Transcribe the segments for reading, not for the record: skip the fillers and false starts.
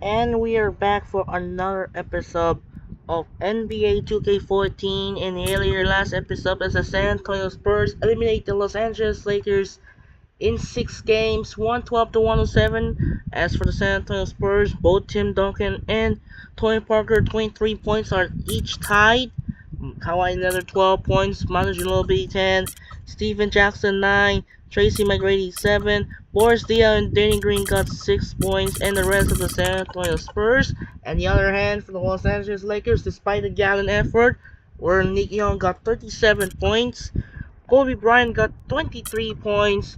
And we are back for another episode of NBA 2K14. In the earlier last episode, as the San Antonio Spurs eliminate the Los Angeles Lakers in 6 games, 112 to 107. As for the San Antonio Spurs, both Tim Duncan and Tony Parker, 23 points are each tied. Kawhi another 12 points, Manu Ginobili 10, Stephen Jackson 9, Tracy McGrady 7, Boris Diaw and Danny Green got 6 points, and the rest of the San Antonio Spurs. On the other hand, for the Los Angeles Lakers, despite a gallant effort, where Nick Young got 37 points, Kobe Bryant got 23 points,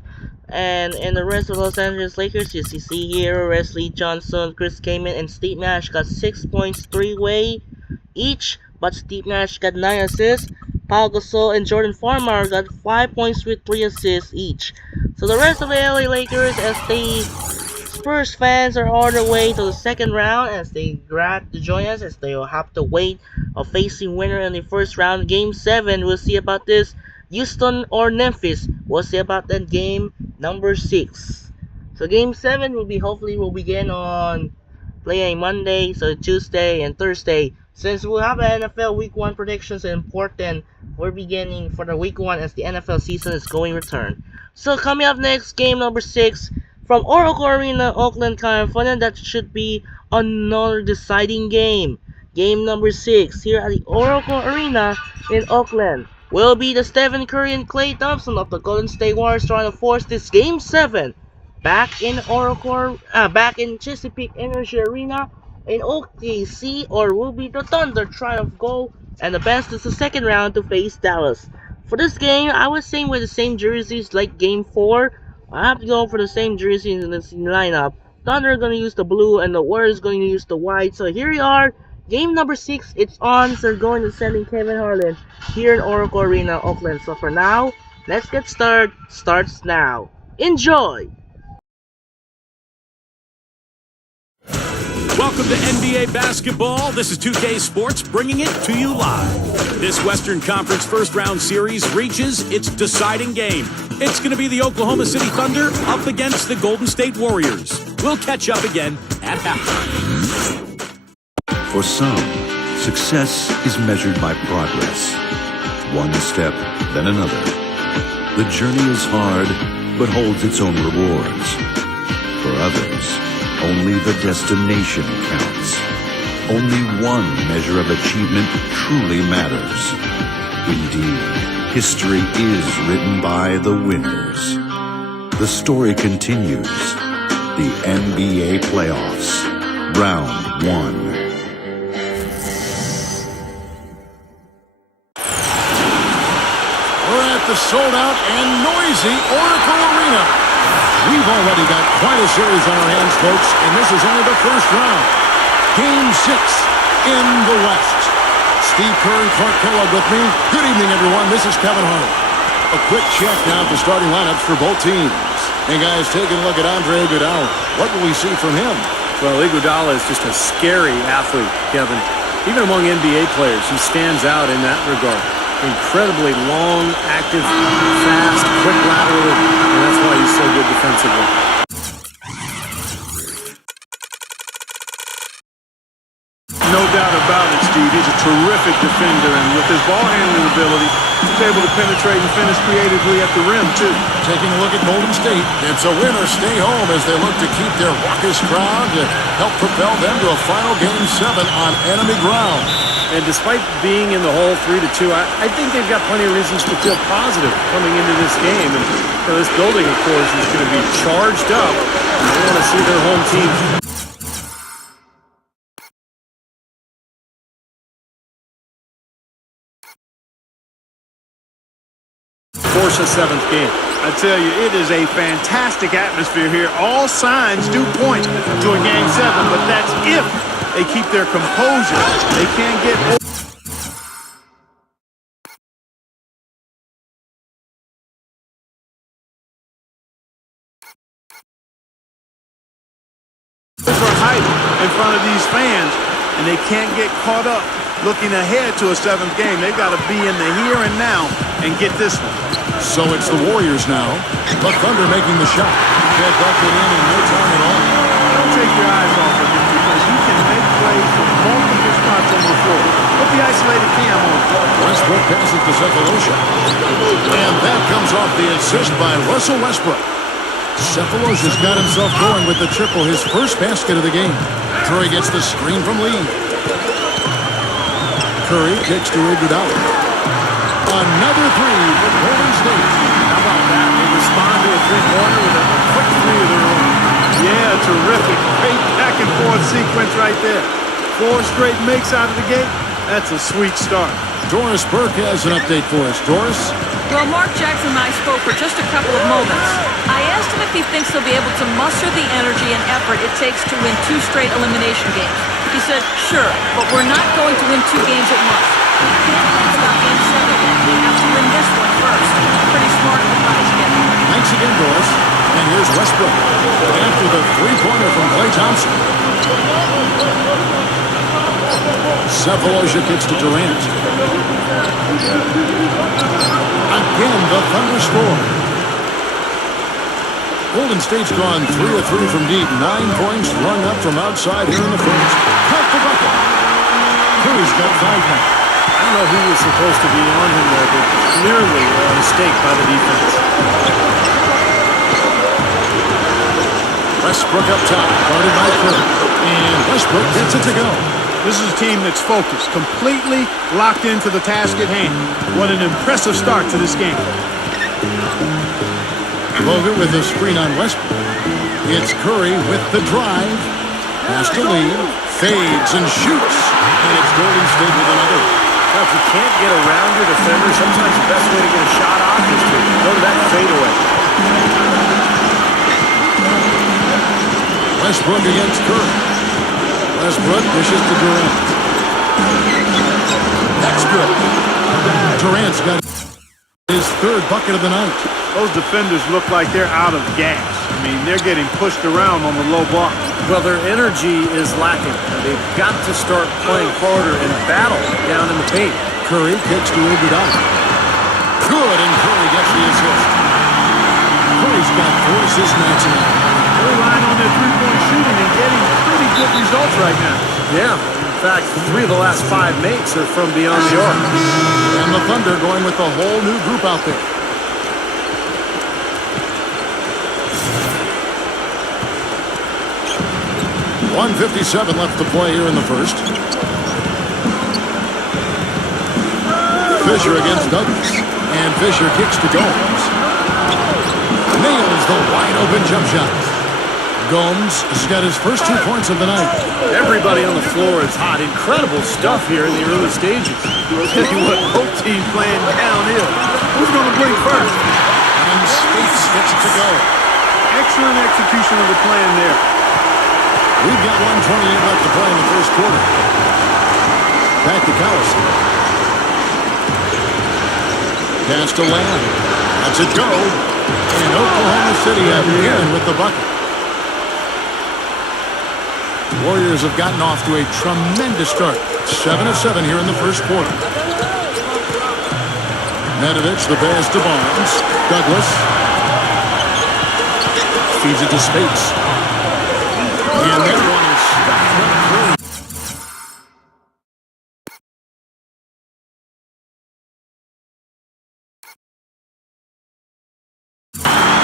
and the rest of the Los Angeles Lakers, as you see here, Wesley Johnson, Chris Kaman, and Steve Nash got 6 points three-way each, but Steve Nash got 9 assists. Paul Gasol and Jordan Farmar got 5 points with 3 assists each. So the rest of the LA Lakers, as the Spurs fans are on their way to the second round, as they grab to join us, as they will have to wait of facing winner in the first round, Game 7. We'll see about this. Houston or Memphis. We'll see about that game number 6. So Game 7 will begin on playing Monday, so Tuesday and Thursday. Since we'll have an NFL Week 1 predictions important, we're beginning for the Week 1 as the NFL season is going return. So coming up next, game number 6 from Oracle Arena, Oakland, California. That should be another deciding game. Game number 6 here at the Oracle Arena in Oakland will be the Stephen Curry and Klay Thompson of the Golden State Warriors trying to force this Game 7 back in Chesapeake Energy Arena in OKC, or will be the Thunder trying to go and advance to the second round to face Dallas. For this game, I was saying with the same jerseys like Game 4. I have to go for the same jerseys in this lineup. Thunder are going to use the blue and the Warriors going to use the white. So here we are. Game number 6, it's on. So they're going to sending Kevin Harlan here in Oracle Arena, Oakland. So for now, let's get started. Starts now. Enjoy! Welcome to NBA basketball. This is 2K Sports bringing it to you live. This Western Conference first round series reaches its deciding game. It's going to be the Oklahoma City Thunder up against the Golden State Warriors. We'll catch up again at halftime. For some, success is measured by progress. One step, then another. The journey is hard, but holds its own rewards. For others, only the destination counts. Only one measure of achievement truly matters. Indeed, history is written by the winners. The story continues. The NBA playoffs. Round 1. We're at the sold-out and noisy Oracle Arena. We've already got quite a series on our hands, folks, and this is only the first round. Game 6 in the West. Steve Kerr and Clark Kellogg with me. Good evening, everyone. This is Kevin Harlan. A quick check now of the starting lineups for both teams. Hey, guys, taking a look at Andre Iguodala. What will we see from him? Well, Iguodala is just a scary athlete, Kevin. Even among NBA players, he stands out in that regard. Incredibly long, active, fast, quick lateral, and that's why he's so good defensively. No doubt about it, Steve. He's a terrific defender, and with his ball handling ability, he's able to penetrate and finish creatively at the rim, too. Taking a look at Golden State. It's a win or stay home as they look to keep their raucous crowd to help propel them to a final Game 7 on enemy ground. And despite being in the hole 3-2, I think they've got plenty of reasons to feel positive coming into this game. And this building, of course, is going to be charged up. They want to see their home team force a 7th game. I tell you, it is a fantastic atmosphere here. All signs do point to a Game 7, but that's if they keep their composure. They can't get overhyped in front of these fans, and they can't get caught up looking ahead to a 7th game. They've got to be in the here and now and get this one. So it's the Warriors now. The Thunder making the shot. Can't duck it in no time at all. Don't take your eyes off of him because plays from multiple spots on the floor. Put the isolated cam on. Westbrook passes to Cephalosha. And that comes off the assist by Russell Westbrook. Cephalosha's got himself going with the triple, his first basket of the game. Curry gets the screen from Lee. Curry kicks to Iguodala. Another three for Golden State. How about that? They respond to a three-pointer with a quick three of their own. Yeah, terrific. Great back-and-forth sequence right there. 4 straight makes out of the gate. That's a sweet start. Doris Burke has an update for us. Doris? Well, Mark Jackson and I spoke for just a couple of moments. I asked him if he thinks they'll be able to muster the energy and effort it takes to win 2 straight elimination games. He said, sure, but we're not going to win 2 games at once. We can't think about Game 7 yet. We have to win this one first. Pretty smart advice, Kevin. Thanks again, Doris. And here's Westbrook. After the three-pointer from Klay Thompson. Cephalosha kicks to Durant. Again, the Thunder score. Golden State's gone 3 of 3 from deep. 9 points rung up from outside here in the first. Cut the bucket. Curry's got 5 now. I don't know who was supposed to be on him there, but clearly a mistake by the defense. Westbrook up top, guarded by Curry. And Westbrook gets it to go. This is a team that's focused, completely locked into the task at hand. What an impressive start to this game. Vogel with the screen on Westbrook. It's Curry with the drive. Pass to Lee. Fades and shoots. And it's Golden State with another. Now, if you can't get around your defender, sometimes the best way to get a shot off is to go to that fadeaway. Westbrook against Curry. Westbrook dishes to Durant. That's good. Durant's got his 3rd bucket of the night. Those defenders look like they're out of gas. I mean, they're getting pushed around on the low block. Well, their energy is lacking. They've got to start playing harder and battle down in the paint. Curry kicks to Iguodala. Good, and Curry gets the assist. Curry's got 4 assists nights tonight. They're relying on their three-point shooting and getting pretty good results right now. Yeah, in fact, 3 of the last 5 makes are from beyond the arc. And the Thunder going with a whole new group out there. .157 left to play here in the first. Fisher against Douglas. And Fisher kicks to Gomes. Nails the wide-open jump shot. Gomes has got his first 2 points of the night. Everybody on the floor is hot. Incredible stuff here in the early stages. I'll tell you what, both teams playing downhill. Who's going to blink first? And Spates gets it to go. Excellent execution of the plan there. We've got 1:28 left to play in the first quarter. Back to Collison. Pass to Lamb. Lets it go. And Oklahoma City again with the bucket. Warriors have gotten off to a tremendous start. 7 of 7 here in the first quarter. Nedovic, the pass to Barnes. Douglas. Feeds it to Spates. And that one is stopped up through.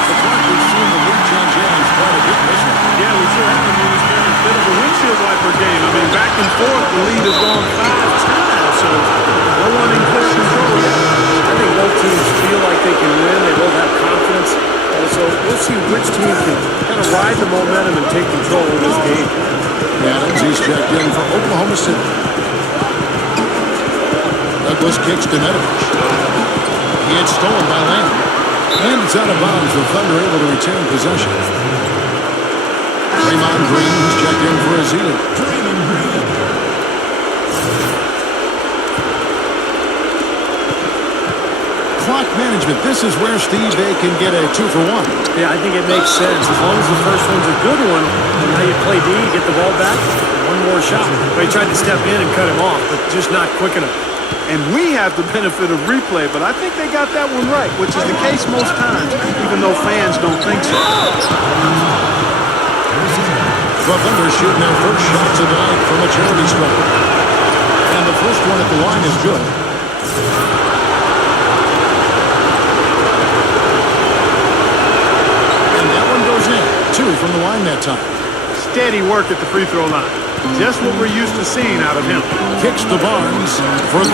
The clock, we've seen the lead change hands quite a bit this one. Yeah, we sure have. I mean, it's been a bit of a windshield wiper game. I mean, back and forth, the lead has gone 5 times, so no one in clear control yet. I think both teams feel like they can win. They both have confidence. So we'll see which team can kind of ride the momentum and take control of this game. Adams, he's checked in for Oklahoma City. Douglas kicks to Nedovic. He gets stolen by Lamb. And it's out of bounds with Thunder able to retain possession. Draymond Green has checked in for Azili. Clock management. This is where, Steve, they can get a 2-for-1. Yeah, I think it makes sense. As long as the first one's a good one, and now you play D, you get the ball back, one more shot. Well, he tried to step in and cut him off, but just not quick enough. And we have the benefit of replay, but I think they got that one right, which is the case most times, even though fans don't think so. The Thunder shooting their first shots of the night from a charity stripe. And the first one at the line is good. And that one goes in. 2 from the line that time. Steady work at the free throw line. Just what we're used to seeing out of him. Kicks to Barnes for 3.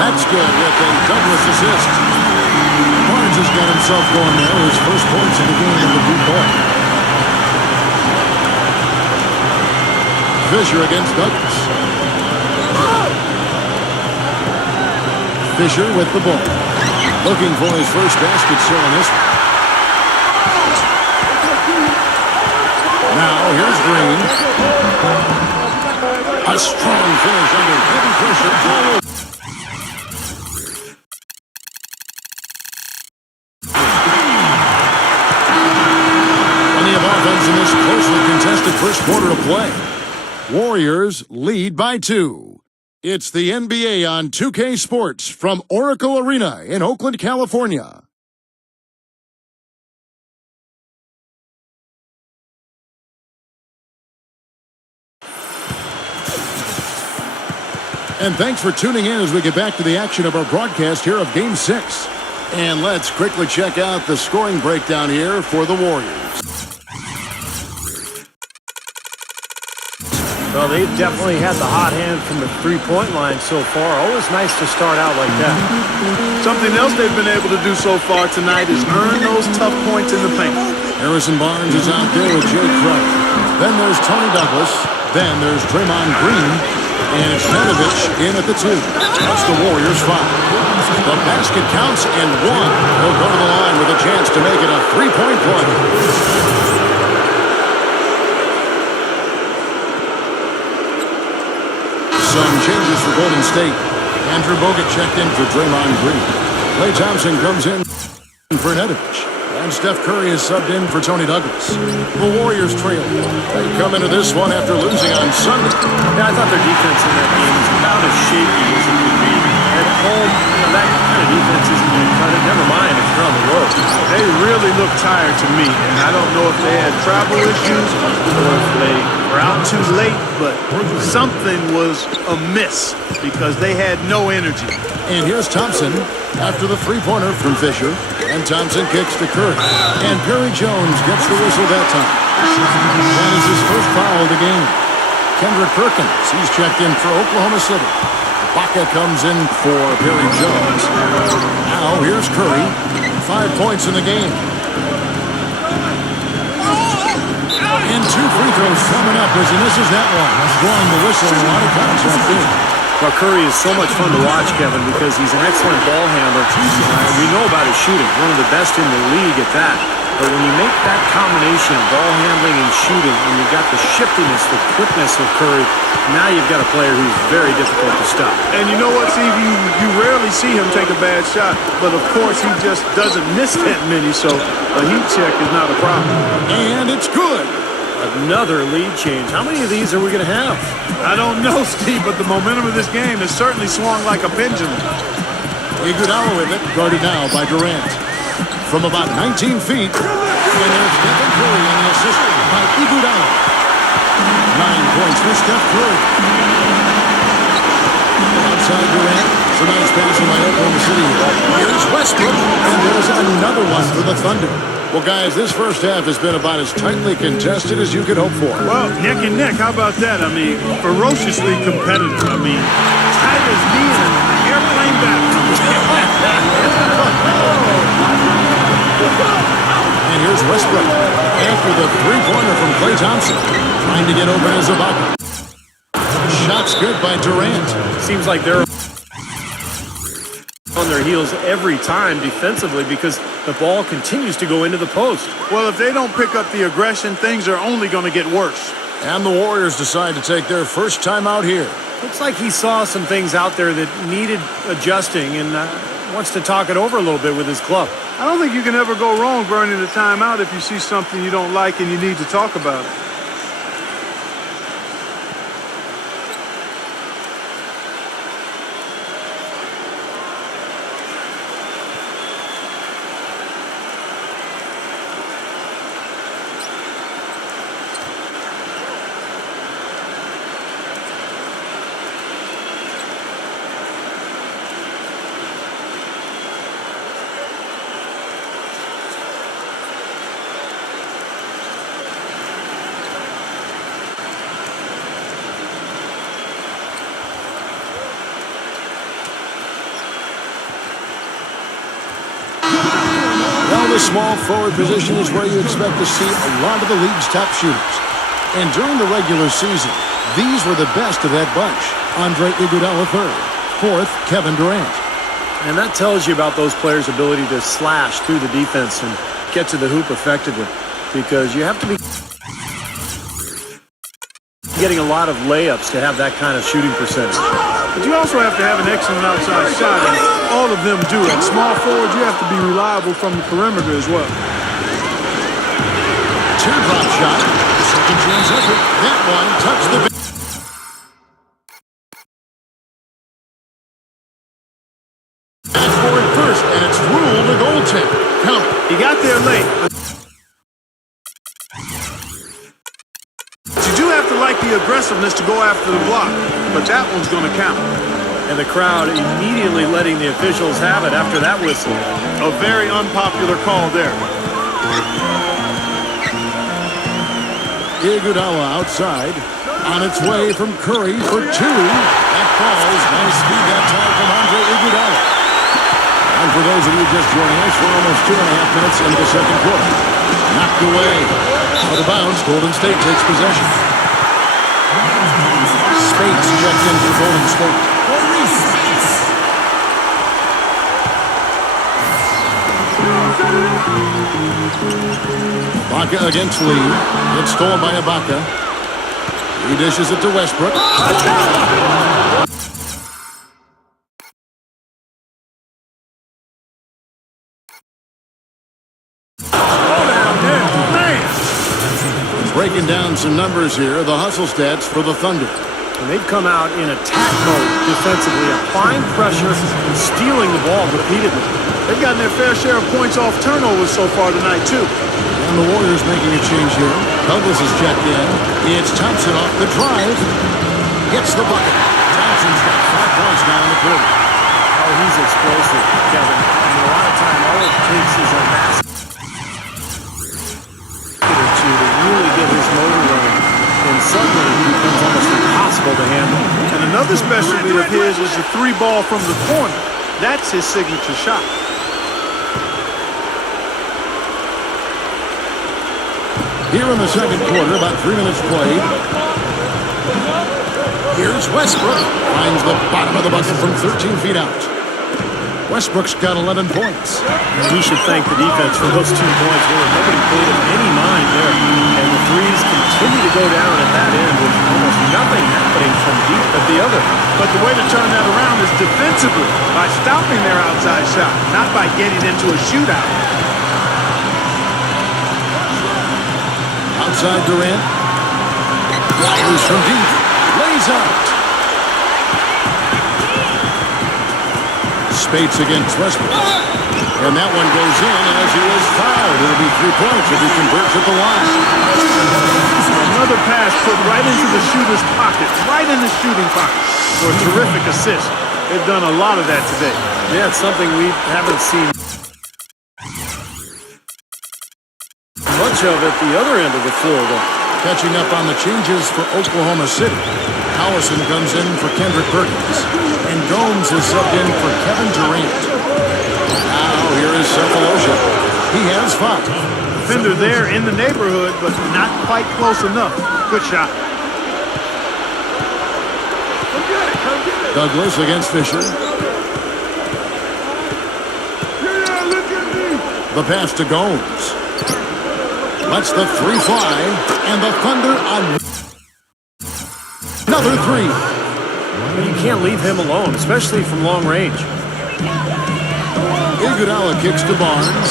That's good with a Douglas assist. Barnes has got himself going there. His first points in the game in the deep ball. Fisher against Douglas. Fisher with the ball. Looking for his first basket still in this one. Now here's Green. A strong finish under heavy pressure. Plenty of offense in this closely contested first quarter of play. Warriors lead by 2. It's the NBA on 2K Sports from Oracle Arena in Oakland, California. And thanks for tuning in as we get back to the action of our broadcast here of Game 6. And let's quickly check out the scoring breakdown here for the Warriors. Well, they've definitely had the hot hand from the three-point line so far. Always nice to start out like that. Something else they've been able to do so far tonight is earn those tough points in the paint. Harrison Barnes is out there with Jay Crowder. Then there's Tony Douglas. Then there's Draymond Green. And it's Nedovic in at the 2. That's the Warriors' 5. The basket counts and 1. He'll go to the line with a chance to make it a three-point play. Some changes for Golden State. Andrew Bogut checked in for Draymond Green. Klay Thompson comes in for Nedovic. And Steph Curry is subbed in for Tony Douglas. The Warriors trail. They come into this one after losing on Sunday. Yeah, I thought their defense in that game was about as shaky as it could be. At home, that kind of defense isn't going to cut it. Never mind if you're on the road. They really look tired to me, and I don't know if they had travel issues or if they were out too late, but something was amiss because they had no energy. And here's Thompson after the three-pointer from Fisher. And Thompson kicks to Curry. And Perry Jones gets the whistle that time. That is his first foul of the game. Kendrick Perkins, he's checked in for Oklahoma City. Baca comes in for Perry Jones. Now here's Curry. 5 points in the game. And 2 free throws coming up as he misses that one. Blowing the whistle and a lot of contact there. Well, Curry is so much fun to watch, Kevin, because he's an excellent ball handler. We know about his shooting, one of the best in the league at that. But when you make that combination of ball handling and shooting, and you've got the shiftiness, the quickness of Curry, now you've got a player who's very difficult to stop. And you know what, Steve? You rarely see him take a bad shot, but of course he just doesn't miss that many, so a heat check is not a problem. And it's good. Another lead change. How many of these are we going to have? I don't know, Steve, but the momentum of this game has certainly swung like a pendulum. Iguodala with it, guarded now by Durant. From about 19 feet, and there's Stephen Curry and the assist by Iguodala. 9 points for Steph Curry. Outside Durant, it's a nice pass by Oklahoma City. Here's Westbrook, and there's another one for the Thunder. Well, guys, this first half has been about as tightly contested as you could hope for. Well, neck and neck, how about that? I mean, ferociously competitive. I mean, tight as me in an airplane battle. And here's Westbrook after the three-pointer from Klay Thompson. Trying to get open as a bucket. Shots good by Durant. Seems like they're on their heels every time defensively because the ball continues to go into the post. Well, if they don't pick up the aggression, things are only going to get worse. And the Warriors decide to take their first time out here. Looks like he saw some things out there that needed adjusting and wants to talk it over a little bit with his club. I don't think you can ever go wrong burning a timeout if you see something you don't like and you need to talk about it. The small forward position is where you expect to see a lot of the league's top shooters. And during the regular season, these were the best of that bunch. Andre Iguodala third. Fourth, Kevin Durant. And that tells you about those players' ability to slash through the defense and get to the hoop effectively. Because you have to be getting a lot of layups to have that kind of shooting percentage. But you also have to have an excellent outside shot, and all of them do. At small forward, you have to be reliable from the perimeter as well. Teardrop shot. Second chance effort. That one touched the backboard first, and it's ruled a goaltend. Count. He got there late. You do have to like the aggressiveness to go after the block, but that one's going to count. And the crowd immediately letting the officials have it after that whistle. A very unpopular call there. Iguodala outside. On its way from Curry for two. That falls. Nice feed that time from Andre Iguodala. And for those of you just joining us, we're almost 2.5 minutes into the second quarter. Knocked away. Out of bounds, Golden State takes possession. Spates checked in for Golden State. Ibaka against Lee. It's stolen by Ibaka. He dishes it to Westbrook. Breaking down some numbers here, the hustle stats for the Thunder. And they've come out in attack mode defensively, applying pressure and stealing the ball repeatedly. They've gotten their fair share of points off turnovers so far tonight, too. And the Warriors making a change here. Douglas is checked in. It's Thompson off the drive. Gets the bucket. Thompson's got 5 points now in the quarter. Oh, he's explosive, Kevin. And a lot of time, all it takes is a basket or two to really get his motor running. And suddenly he becomes almost impossible to handle. And another specialty of his is the 3-ball from the corner. That's his signature shot. Here in the second quarter, about 3 minutes played. Here's Westbrook. Finds the bottom of the bucket from 13 feet out. Westbrook's got 11 points. And he should thank the defense for those 2 points. Really, nobody paid him any mind there. And the threes continue to go down at that end with almost nothing happening from deep at the other. But the way to turn that around is defensively, by stopping their outside shot, not by getting into a shootout. Outside Durant. Fires from deep. Lays out. Spates against Westbrook. And that one goes in as he was fouled. It'll be 3 points if he converts at the line. Another pass put right into the shooter's pocket, right in the shooting pocket, for a terrific assist. They've done a lot of that today. Yeah, it's something we haven't seen much of at the other end of the floor, though. Catching up on the changes for Oklahoma City. Collison comes in for Kendrick Perkins. And Gomes is subbed in for Kevin Durant. Now here is Cephalosha. He has 5. Defender there in the neighborhood, but not quite close enough. Good shot. Douglas against Fisher. The pass to Gomes. Lets the 3 fly, and the Thunder on another 3. You can't leave him alone, especially from long range. Iguodala kicks to Barnes.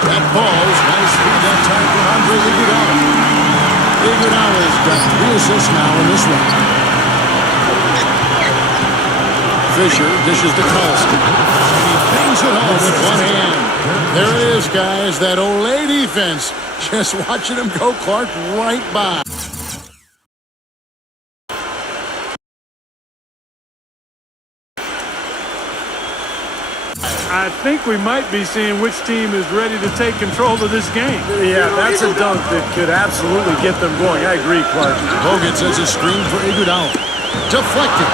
That falls. Nice feed that time for Andre Iguodala. Iguodala's got 3 assists now in this one. Fisher dishes to Collison. He bangs it home with one hand. There it is, guys. That Olay defense. Just watching him go Clark right by. I think we might be seeing which team is ready to take control of this game. Yeah, that's a dunk that could absolutely get them going. I agree, Clark. Hogan sends a screen for Iguodala. Deflected.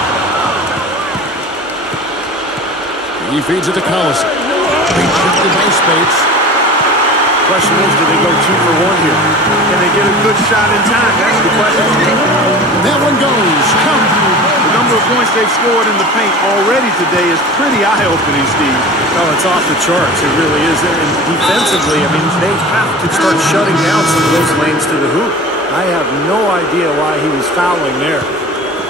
He feeds it to Collison. Rejected by Spates. Question is, do they go 2 for 1 here? Can they get a good shot in time? That's the question. That one goes. Count. The number of points they've scored in the paint already today is pretty eye-opening, Steve. Oh, it's off the charts. It really is. And defensively, I mean, they have to start shutting down some of those lanes to the hoop. I have no idea why he was fouling there.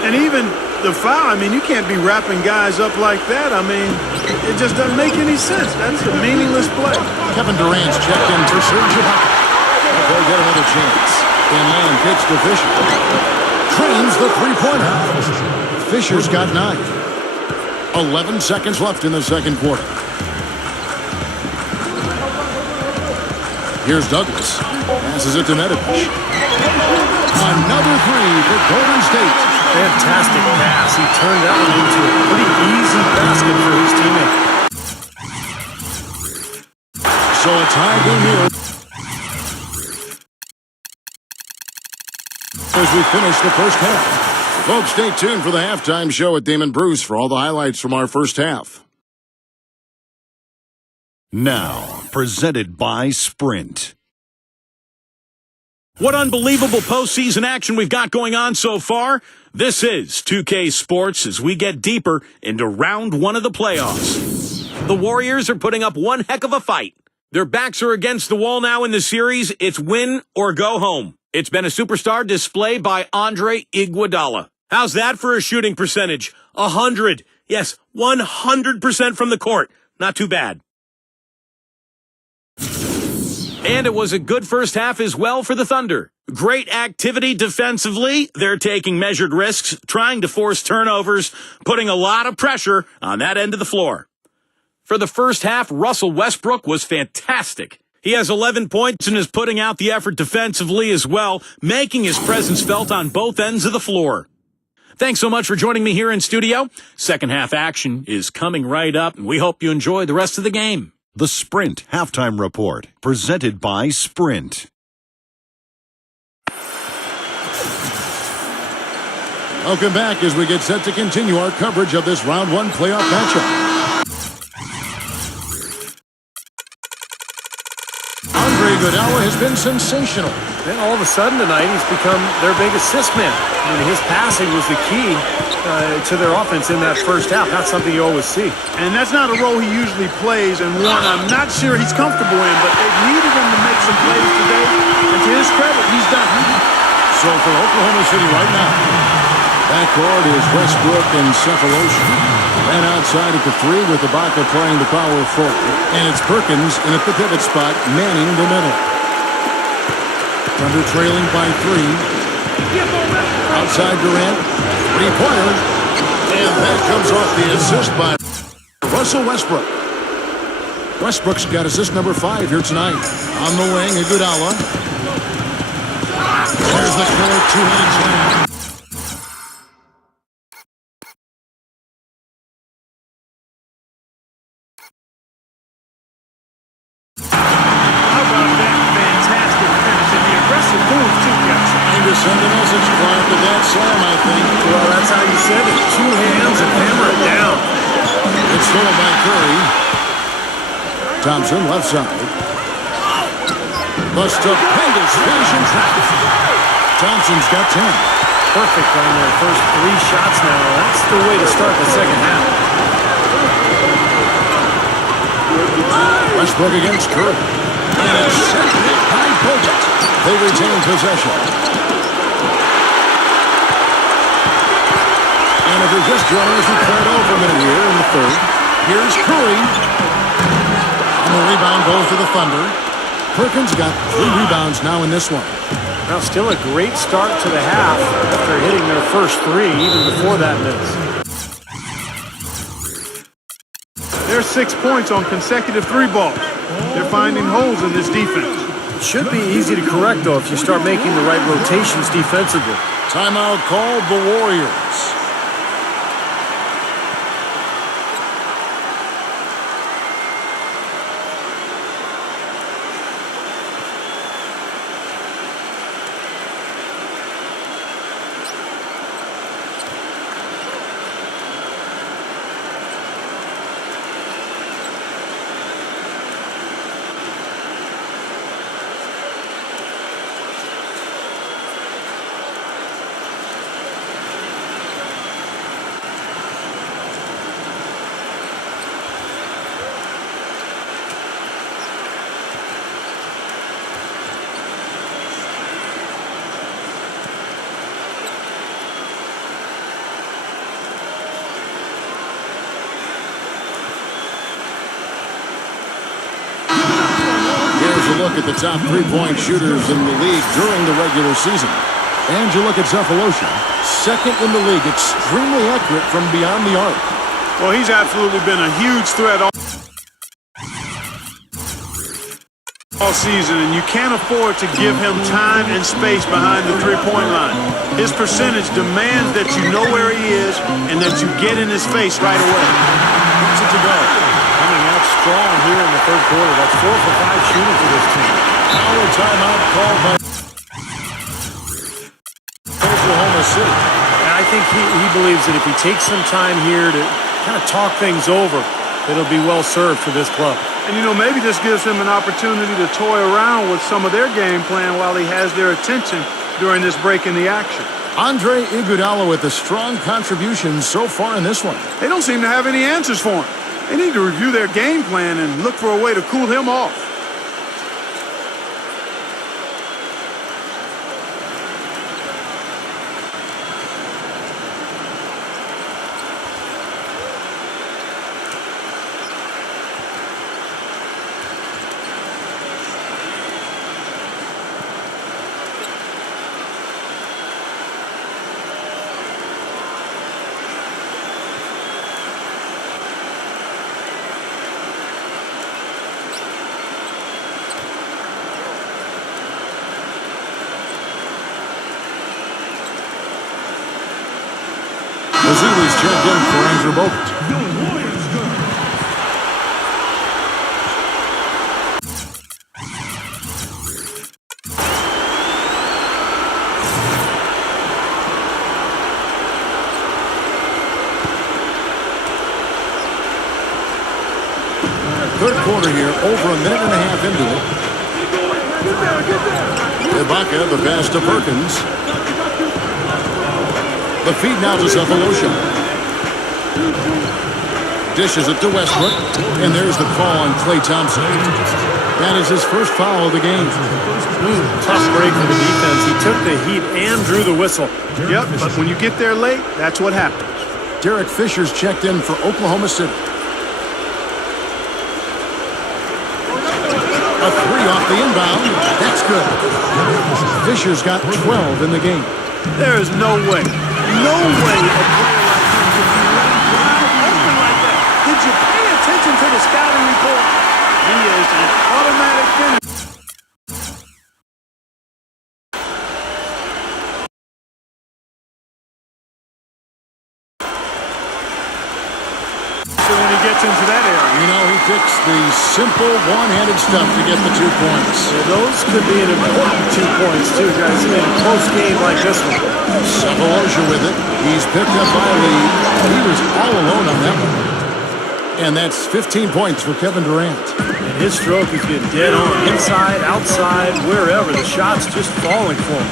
And even the foul, I mean, you can't be wrapping guys up like that. I mean, it just doesn't make any sense. That's a meaningless play. Kevin Durant's checked in for Serge Ibaka. They'll get another chance. And man pitch to Fisher. Trains the three-pointer. Fisher's got 9. 11 seconds left in the second quarter. Here's Douglas. Passes it to Nedovic. Another 3 for Golden State. Fantastic pass. He turned that one into a pretty easy basket for his teammate. So a tie game here as we finish the first half. Folks, stay tuned for the halftime show with Damon Bruce for all the highlights from our first half. Now, presented by Sprint. What unbelievable postseason action we've got going on so far. This is 2K Sports as we get deeper into round 1 of the playoffs. The Warriors are putting up one heck of a fight. Their backs are against the wall now in the series. It's win or go home. It's been a superstar display by Andre Iguodala. How's that for a shooting percentage? 100. Yes, 100% from the court. Not too bad. And it was a good first half as well for the Thunder. Great activity defensively. They're taking measured risks, trying to force turnovers, putting a lot of pressure on that end of the floor. For the first half, Russell Westbrook was fantastic. He has 11 points and is putting out the effort defensively as well, making his presence felt on both ends of the floor. Thanks so much for joining me here in studio. Second half action is coming right up, and we hope you enjoy the rest of the game. The Sprint Halftime Report, presented by Sprint. Welcome back as we get set to continue our coverage of this round 1 playoff matchup. Andre Iguodala has been sensational. And all of a sudden tonight, he's become their big assist man. I mean, his passing was the key to their offense in that first half. Not something you always see. And that's not a role he usually plays, and one I'm not sure he's comfortable in, but they've needed him to make some plays today, and to his credit, he's done it. So for Oklahoma City right now, backcourt is Westbrook and Cephalosha. And outside at the 3 with Ibaka playing the power forward. And it's Perkins in at the pivot spot, manning the middle. Thunder trailing by 3. Outside Durant, 3-pointer. And that comes off the assist by Russell Westbrook. Westbrook's got assist number 5 here tonight. On the wing, Iguodala. There's the killer two-handed slam. Send a message, Clark, with that slam, I think. Well, that's how you send it. 2 hands and hammer it down. It's stolen by Curry. Thompson, left side. Bust up, Pendles, finishing trap. Thompson's got 10. Perfect on their first 3 shots now. That's the way to start the second half. Westbrook against Curry. And a set hit by Bogut. They retain possession. And if you're just joining us, we played over a minute here in the third. Here's Curry. And the rebound goes to the Thunder. Perkins got 3 rebounds now in this one. Now still a great start to the half after hitting their first 3 even before that miss. There's 6 points on consecutive 3 balls. They're finding holes in this defense. It should be easy to correct, though, if you start making the right rotations defensively. Timeout called the Warriors. Here's a look at the top three-point shooters in the league during the regular season. And you look at Cephalosha, second in the league, extremely accurate from beyond the arc. Well, he's absolutely been a huge threat all season, and you can't afford to give him time and space behind the three-point line. His percentage demands that you know where he is and that you get in his face right away. Gets it to go. Coming out strong here in the third quarter. That's 4 for 5 shooting for this team. Now a timeout called by Oklahoma City. And I think he believes that if he takes some time here to kind of talk things over, it'll be well served for this club. And, you know, maybe this gives him an opportunity to toy around with some of their game plan while he has their attention during this break in the action. Andre Iguodala with a strong contribution so far in this one. They don't seem to have any answers for him. They need to review their game plan and look for a way to cool him off. Mazzili's checked in for Andrew Bogut. Third quarter here, over a minute and a half into it. Ibaka, the pass to Perkins. The feed now to Cephalosha. Dishes it to Westbrook. And there's the call on Klay Thompson. That is his first foul of the game. Tough break for the defense. He took the heat and drew the whistle. Yep, but when you get there late, that's what happens. Derek Fisher's checked in for Oklahoma City. A three off the inbound. That's good. Fisher's got 12 in the game. There is no way a player like him can be wide open like that. Did you pay attention to the scouting report? He is an automatic finish. So when he gets into that area, You know, he picks the simple one-handed stuff to get the 2 points. Those could be an important 2 points, too, guys, in a close game like this one. Cephalosha with it. He's picked up by Lee. He was all alone on that one. And that's 15 points for Kevin Durant. And his stroke is getting dead on. Inside, outside, wherever. The shot's just falling for him.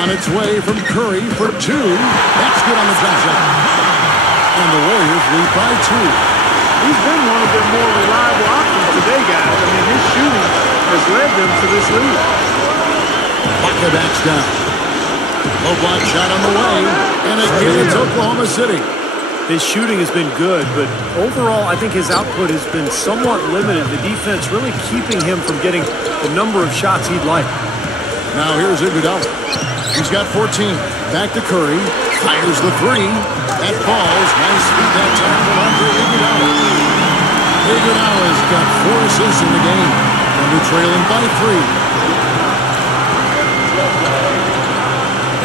On its way from Curry for 2. That's good on the jump shot. And the Warriors lead by 2. he's been one of their more reliable options today, guys. I mean, his shooting has led them to this lead. Ibaka backs down. Low block shot on the way. And again, it's Oklahoma City. His shooting has been good, but overall, I think his output has been somewhat limited. The defense really keeping him from getting the number of shots he'd like. Now here's Iguodala. He's got 14. Back to Curry. Fires the 3. That falls. Nice feed that time from Andre Iguodala. Iguodala's got 4 assists in the game. Thunder trailing by 3.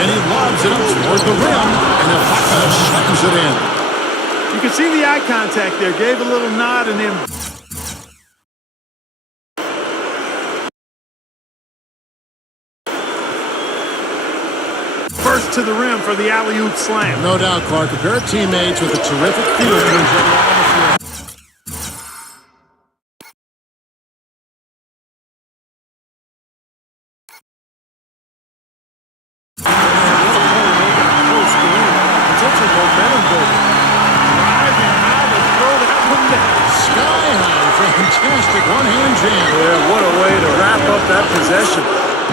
And he lobs it up toward the rim. And Ibaka slams it in. You can see the eye contact there. Gave a little nod and then... first to the rim for the alley-oop slam. No doubt, Clark. A pair of teammates with a terrific feel for each other on the floor. Fantastic one-hand jam. Yeah, what a way to wrap up that possession.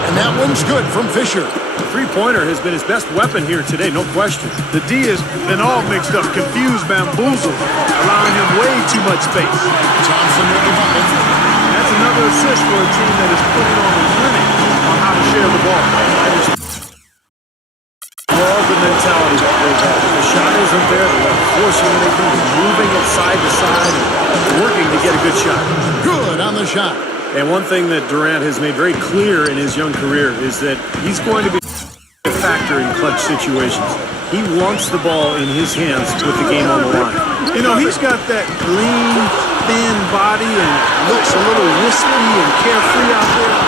And that one's good from Fisher. The three-pointer has been his best weapon here today, no question. The D has been all mixed up, confused, bamboozled, allowing him way too much space. Thompson with the bucket. That's another assist for a team that is putting on a clinic on how to share the ball. Love the mentality that goes on. If the shot isn't there, they're forcing anything, moving it side to side, and working to get a good shot. Good on the shot. And one thing that Durant has made very clear in his young career is that he's going to be a factor in clutch situations. He wants the ball in his hands with the game on the line. You know, he's got that lean, thin body and looks a little wispy and carefree out there.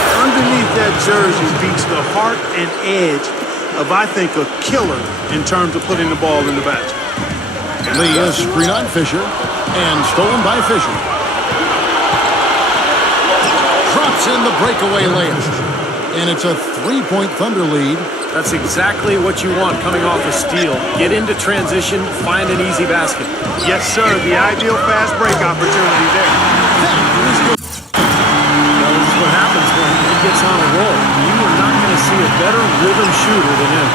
Underneath that jersey beats the heart and edge of, I think, a killer in terms of putting the ball in the basket. Lee is screen on Fisher and stolen by Fisher. Drops in the breakaway layup. And it's a three-point Thunder lead. That's exactly what you want coming off a steal. Get into transition, find an easy basket. Yes, sir. The ideal fast break opportunity there. This is what happens when he gets on a roll. You are not going to see a better rhythm shooter than him.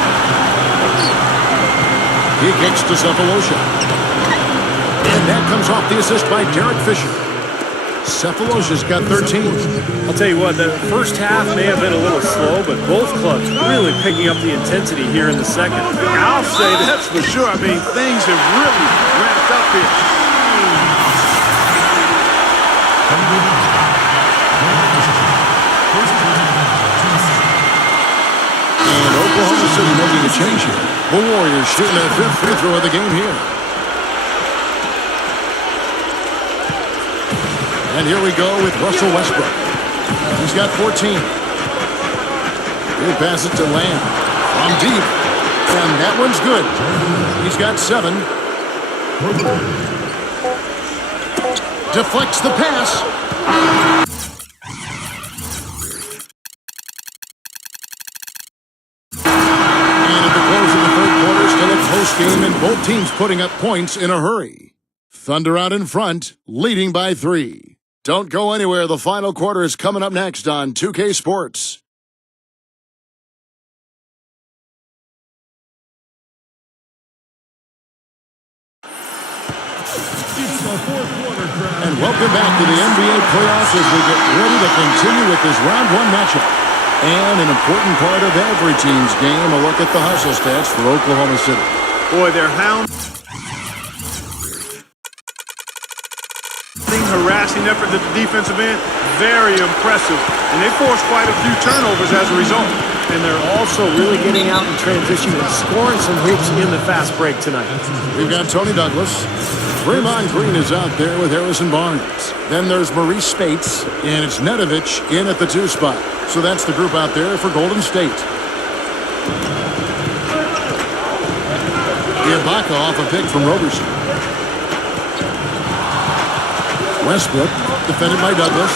He kicks to Cephalosha. And that comes off the assist by Derek Fisher. Cephalosha's got 13. I'll tell you what, the first half may have been a little slow, but both clubs really picking up the intensity here in the second. I'll say that's for sure. I mean, things have really ramped up here. And Oklahoma City making a change here. The Warriors shooting their fifth free throw of the game here. And here we go with Russell Westbrook. He's got 14. He'll pass it to Lamb. From deep. And that one's good. He's got 7. Deflects the pass. And at the close of the third quarter, still a close game, and both teams putting up points in a hurry. Thunder out in front, leading by 3. Don't go anywhere. The final quarter is coming up next on 2K Sports. And welcome back to the NBA playoffs as we get ready to continue with this round 1 matchup. And an important part of every team's game, a look at the hustle stats for Oklahoma City. Boy, they're harassing effort at the defensive end, very impressive. And they forced quite a few turnovers as a result. And they're also really getting out in transition and scoring some hoops in the fast break tonight. We've got Tony Douglas. Draymond Green is out there with Harrison Barnes. Then there's Maurice Spates, and it's Nedovich in at the 2 spot. So that's the group out there for Golden State. Ibaka off a pick from Roberson. Westbrook, defended by Douglas.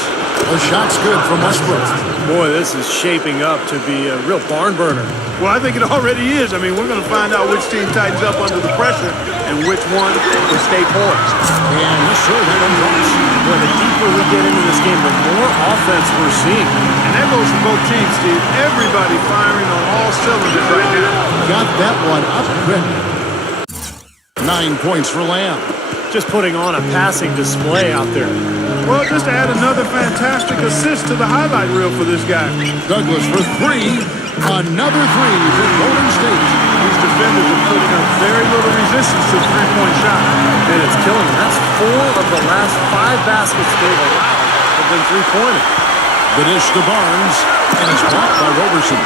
A shot's good from Westbrook. Boy, this is shaping up to be a real barn burner. Well, I think it already is. I mean, we're going to find out which team tightens up under the pressure and which one will stay poised. And yes, sir, that one drops. Boy, the deeper we get into this game, the more offense we're seeing. And that goes for both teams, Steve. Everybody firing on all cylinders right now. Got that one up quick. 9 points for Lamb. Just putting on a passing display out there. Well, just add another fantastic assist to the highlight reel for this guy. Douglas for 3. Another 3 for Golden State. These defenders are putting up very little resistance to the three-point shot. And it's killing them. That's 4 of the last 5 baskets they've allowed have been three-pointed. The dish to Barnes, and it's blocked by Roberson.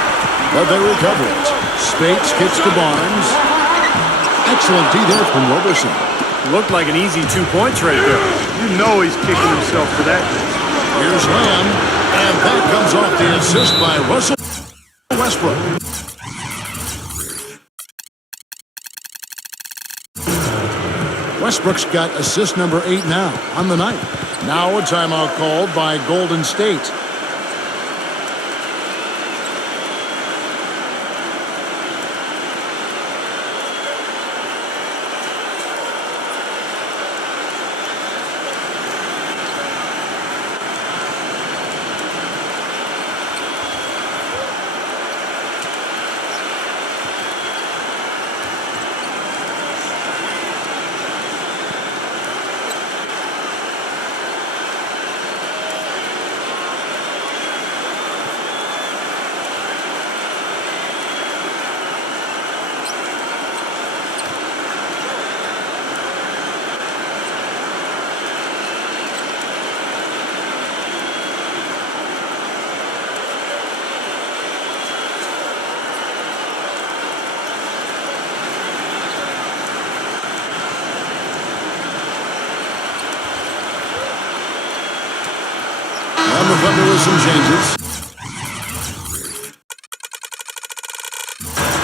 But they recover it. Spates kicks to Barnes. Excellent D there from Roberson. Looked like an easy 2 points right there. You know he's kicking himself for that. Here's Lamb, and that comes off the assist by Russell Westbrook. Westbrook's got assist number 8 now on the night. Now a timeout called by Golden State. Thunder with some changes.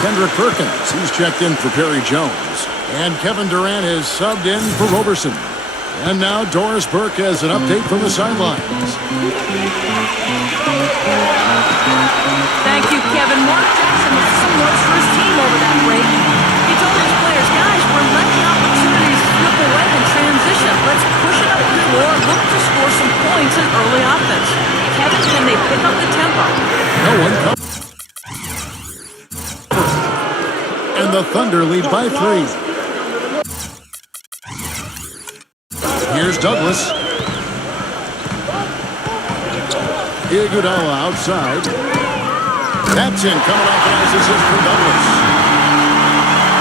Kendrick Perkins, he's checked in for Perry Jones. And Kevin Durant has subbed in for Roberson. And now Doris Burke has an update from the sidelines. Thank you, Kevin. Mark Jackson had some words for his team over that break. He told his players, guys, we're letting opportunities slip away in transition. Let's push it up the floor, look to score some points in early offense. Kevin, can they pick up the tempo? No one comes. And the Thunder lead by 3. Here's Douglas. Iguodala outside. That's in, coming off a nice assist from Douglas.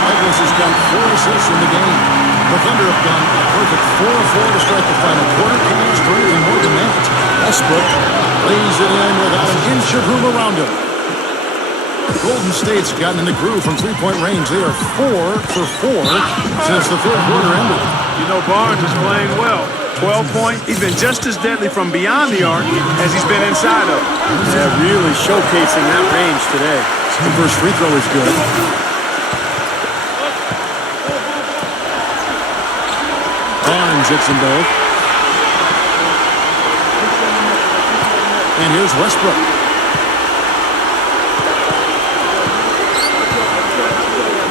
Douglas has got 4 assists in the game. The Thunder have done a perfect 4-4 to start the final quarter. Can ask for anything more than that. Westbrook lays it in without an inch of room around him. Golden State's gotten in the groove from three-point range. They are 4 for 4 since the third quarter ended. You know, Barnes is playing well. 12 points. He's been just as deadly from beyond the arc as he's been inside of it. Yeah, really showcasing that range today. The first free throw is good. Barnes hits them both. And here's Westbrook.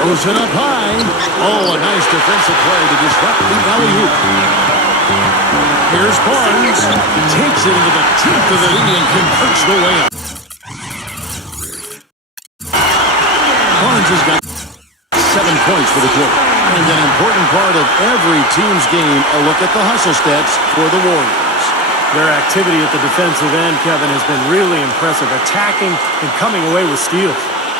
Throws it up high. Oh, a nice defensive play to disrupt the alley-oop. Here's Barnes. Takes it into the teeth of the knee and converts the layup. Barnes has got 7 points for the quarter. And an important part of every team's game, a look at the hustle stats for the Warriors. Their activity at the defensive end, Kevin, has been really impressive, attacking and coming away with steals.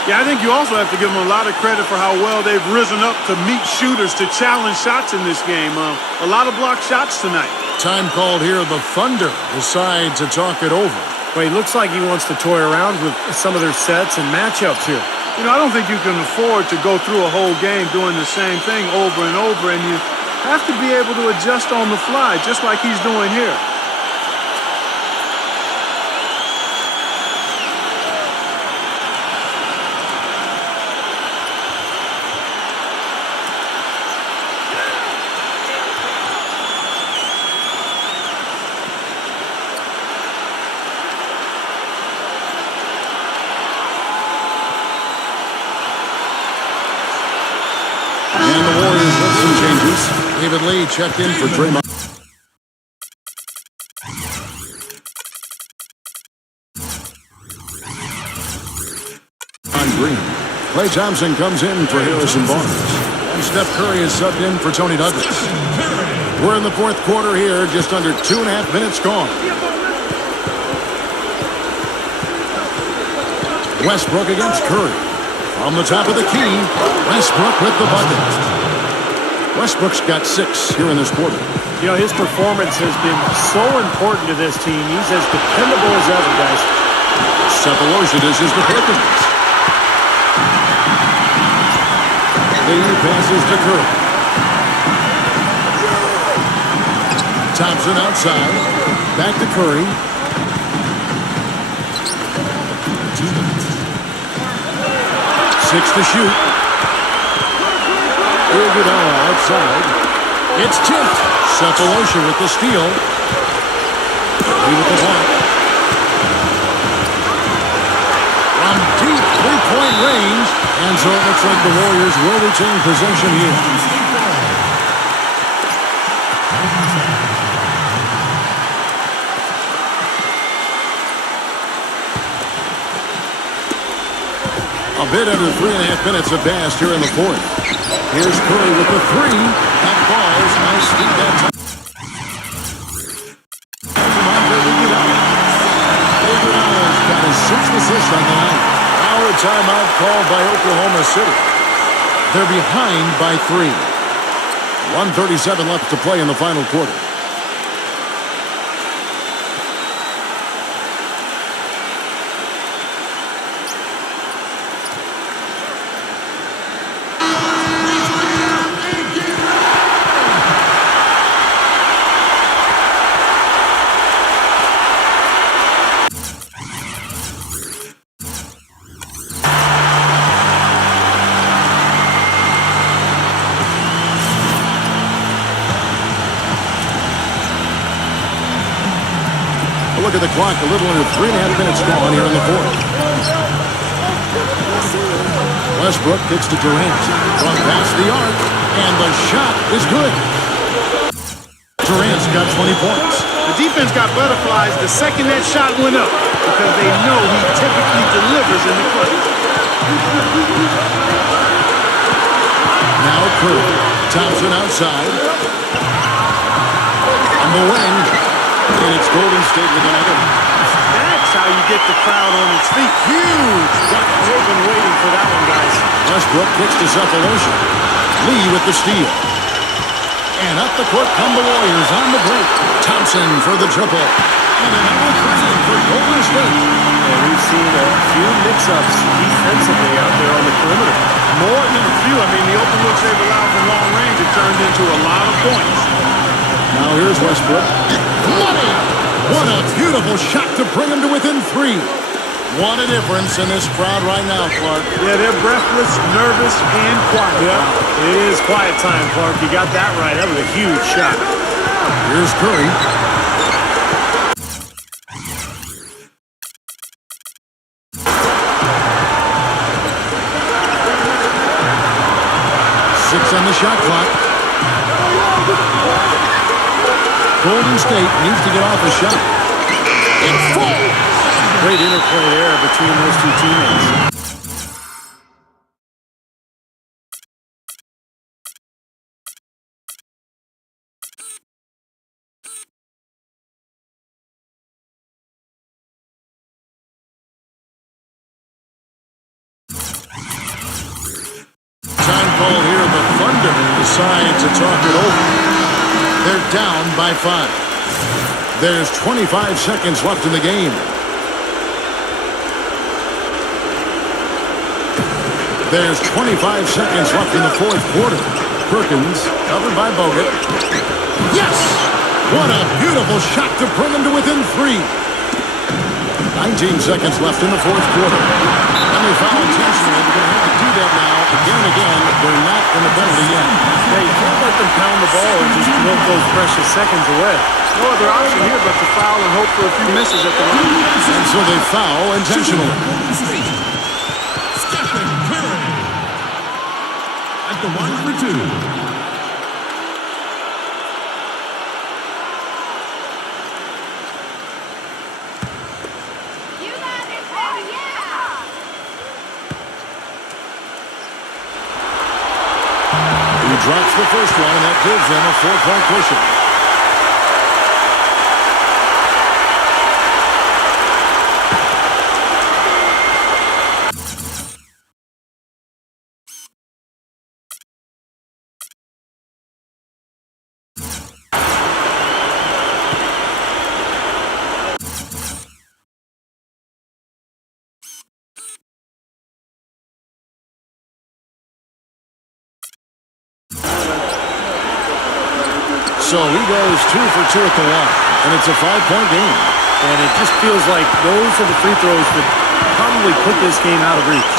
Yeah, I think you also have to give them a lot of credit for how well they've risen up to meet shooters to challenge shots in this game. A lot of blocked shots tonight. Time called here. The Thunder decide to talk it over. Well, he looks like he wants to toy around with some of their sets and matchups here. You know, I don't think you can afford to go through a whole game doing the same thing over and over, and you have to be able to adjust on the fly, just like he's doing here. And the Warriors with some changes. David Lee checked in for Draymond. On Green. Klay Thompson comes in for Harrison Barnes. And Steph Curry is subbed in for Tony Douglas. We're in the fourth quarter here, just under 2.5 minutes gone. Westbrook against Curry. On the top of the key, Westbrook with the bucket. Westbrook's got 6 here in this quarter. You know, his performance has been so important to this team. He's as dependable as ever, guys. Sefolosha dishes to Perkins. Lee passes to Curry. Thompson outside. Back to Curry. 6 to shoot. Iguodala outside. It's tipped. Sefolosha with the steal. Lee with the block. From deep three-point range. And so it looks like the Warriors will retain possession here. A bit under 3.5 minutes have passed here in the fourth. Here's Curry with the 3. That falls. Nice feed that time. Iguodala's got his 6th assist on the night. Now a timeout called by Oklahoma City. They're behind by 3. 1:37 left to play in the final quarter. look at the clock. A little under 3.5 minutes gone here in the fourth. Westbrook kicks to Durant. From past the arc, and the shot is good. Durant's got 20 points. The defense got butterflies the second that shot went up because they know he typically delivers in the clutch. Now Curry. Thompson outside. On the wing. And it's Golden State with another. That's how you get the crowd on its feet. Huge bucket. They've been waiting for that one, guys. Westbrook kicks to Cephalosha. Lee with the steal. And up the court come the Warriors on the break. Thompson for the triple. And another three for Golden State. And we've seen a few mix-ups defensively out there on the perimeter. More than a few. I mean, the open looks they've allowed from long range have turned into a lot of points. Now here's Westbrook. Money! What a beautiful shot to bring him to within 3. What a difference in this crowd right now, Clark. Yeah, they're breathless, nervous, and quiet. Yeah, it is quiet time, Clark. You got that right. That was a huge shot. Here's Curry. On the shot clock. Golden State needs to get off a shot. It's full. Great interplay there between those two teammates. Time call here. The Thunder decide to talk it over. They're down by 5. There's 25 seconds left in the game. There's 25 seconds left in the fourth quarter. Perkins covered by Bogut. Yes! What a beautiful shot to bring them to within 3. 19 seconds left in the fourth quarter. And they foul intentionally. They're going to have to do that now. Again and again, they're not in the penalty yet. Hey, you can't let them pound the ball and just milk those precious seconds away. No other option here but to foul and hope for a few misses at the line. And so they foul intentionally. Stephen Curry at the line for 2. Drops the first one, and that gives them a 4-point cushion. So he goes 2 for 2 at the line, and it's a 5-point game. And it just feels like those are the free throws that probably put this game out of reach.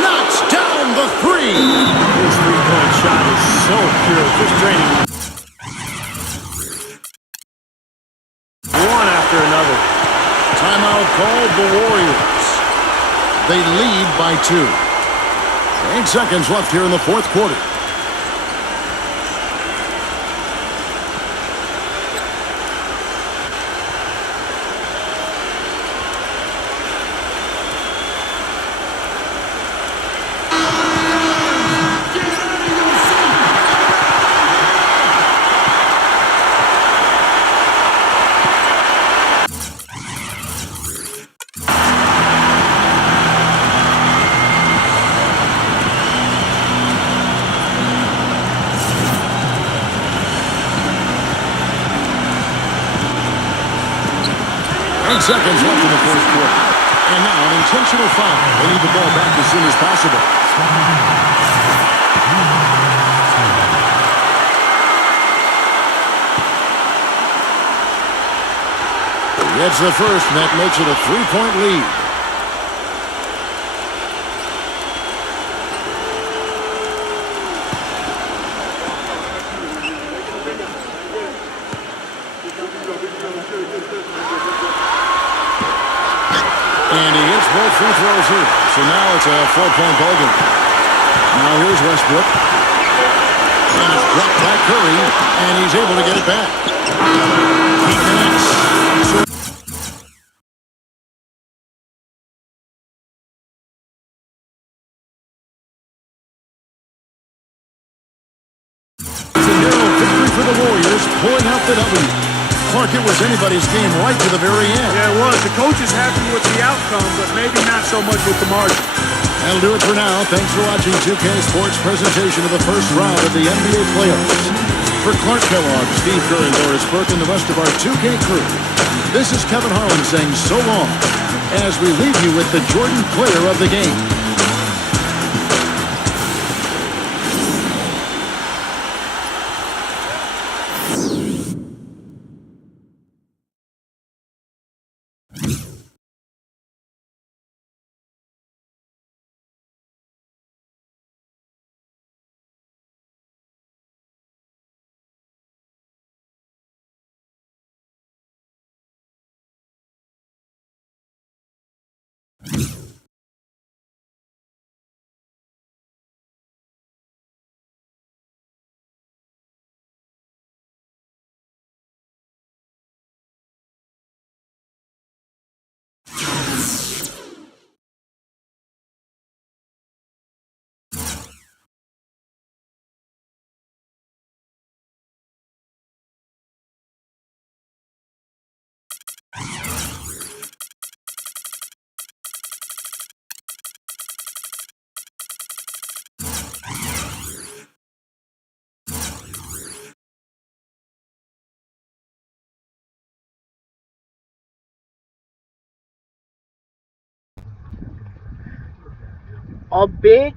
Knocks down the 3. His three-point shot is so pure, just draining. One after another. Timeout called the Warriors. They lead by 2. 8 seconds left here in the fourth quarter. Seconds left in the fourth quarter. And now an intentional foul. They need the ball back as soon as possible. He gets the first, and that makes it a 3-point lead. free throws here. So now it's a 4-point ball game. Now here's Westbrook. And it's blocked by Curry, and he's able to get it back. He connects. It's a narrow victory for the Warriors, pulling out the W. Clark, it was anybody's game right to the very end. Yeah, it was. The coach is happy with the outcome, but maybe not so much with the margin. That'll do it for now. Thanks for watching 2K Sports' presentation of the first round of the NBA playoffs. For Clark Kellogg, Steve Kerr, and Doris Burke, and the rest of our 2K crew, this is Kevin Harlan saying so long as we leave you with the Jordan player of the game. A big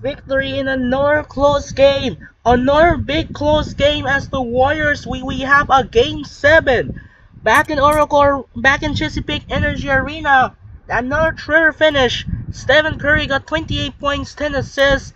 victory in another close game. Another big close game as the Warriors, we have a game 7. Back in Oracle, back in Chesapeake Energy Arena. Another thriller finish. Stephen Curry got 28 points, 10 assists.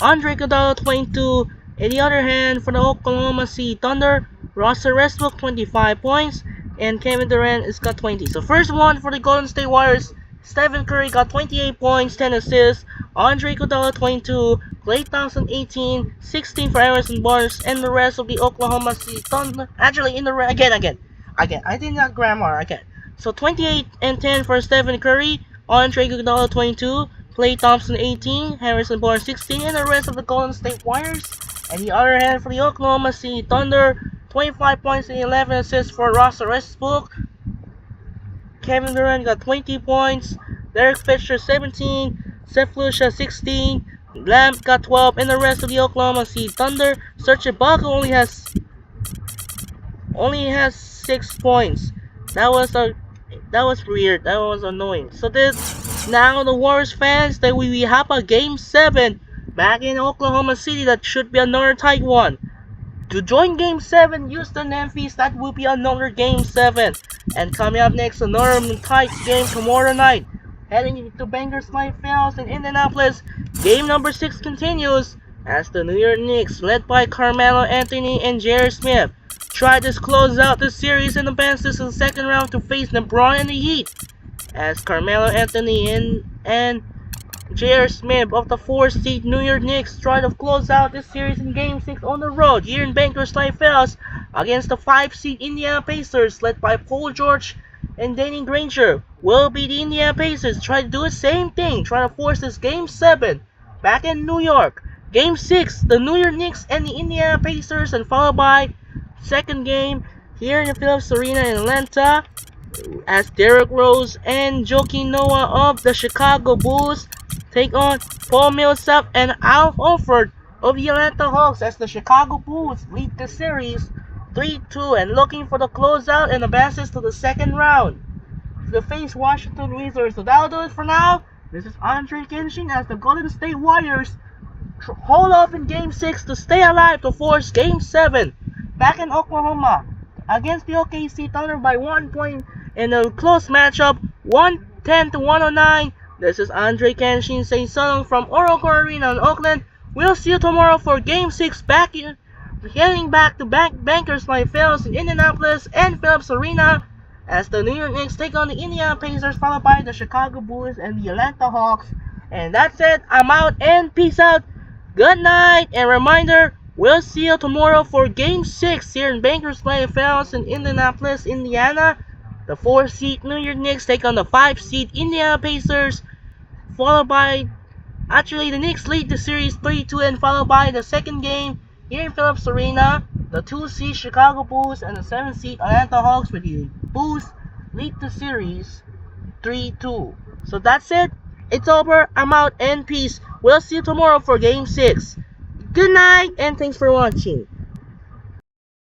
Andre Iguodala 22. In the other hand, for the Oklahoma City Thunder, Russell Westbrook 25 points, and Kevin Durant has got 20. So first one for the Golden State Warriors. Stephen Curry got 28 points, 10 assists. Andre Iguodala 22, Klay Thompson 18, 16 for Harrison Barnes, and the rest of the Oklahoma City Thunder. Actually, in the again. I did not grammar again. So 28 and 10 for Stephen Curry, Andre Iguodala 22, Klay Thompson 18, Harrison Barnes 16, and the rest of the Golden State Warriors. And the other hand for the Oklahoma City Thunder, 25 points and 11 assists for Russell Westbrook. Kevin Durant got 20 points, Derek Fisher 17, Seth Lucia 16, Lamb got 12, and the rest of the Oklahoma City Thunder, Serge Ibaka only has 6 points. That was weird. That was annoying. So this now the Warriors fans that we have a game 7 back in Oklahoma City that should be another tight one. To join Game 7, Houston Memphis, that will be another Game 7. And coming up next, another tight game tomorrow night. Heading into Bangers Night Finals in Indianapolis, Game number 6 continues as the New York Knicks, led by Carmelo Anthony and J.R. Smith, try to close out the series and advance to the second round to face LeBron and the Heat. As Carmelo Anthony and J.R. Smith of the 4th seed New York Knicks try to close out this series in Game 6 on the road here in Bankers Life Finals against the 5 seed Indiana Pacers led by Paul George and Danny Granger. Will be the Indiana Pacers try to do the same thing, try to force this Game 7 back in New York. Game 6, the New York Knicks and the Indiana Pacers, and followed by second game here in the Phillips Arena in Atlanta as Derrick Rose and Joakim Noah of the Chicago Bulls take on Paul Millsap and Al Horford of the Atlanta Hawks as the Chicago Bulls lead the series 3-2 and looking for the closeout and advances to the second round to face Washington Wizards. So that'll do it for now. This is Andre Kenshin as the Golden State Warriors hold off in Game 6 to stay alive to force Game 7 back in Oklahoma against the OKC Thunder by 1 point in a close matchup, 110-109. This is Andre Kenshin saying so long from Oracle Arena in Oakland. We'll see you tomorrow for Game 6 heading back to Bankers Life Finals in Indianapolis and Phillips Arena as the New York Knicks take on the Indiana Pacers, followed by the Chicago Bulls and the Atlanta Hawks. And that's it. I'm out and peace out. Good night. And reminder, we'll see you tomorrow for Game 6 here in Bankers Play Finals in Indianapolis, Indiana. The 4-seed New York Knicks take on the 5-seed Indiana Pacers, followed by, actually the Knicks lead the series 3-2, and followed by the second game here in Phillips Arena, the 2-seed Chicago Bulls and the 7-seed Atlanta Hawks, with the Bulls lead the series 3-2. So that's it. It's over. I'm out and peace. We'll see you tomorrow for Game 6. Good night and thanks for watching.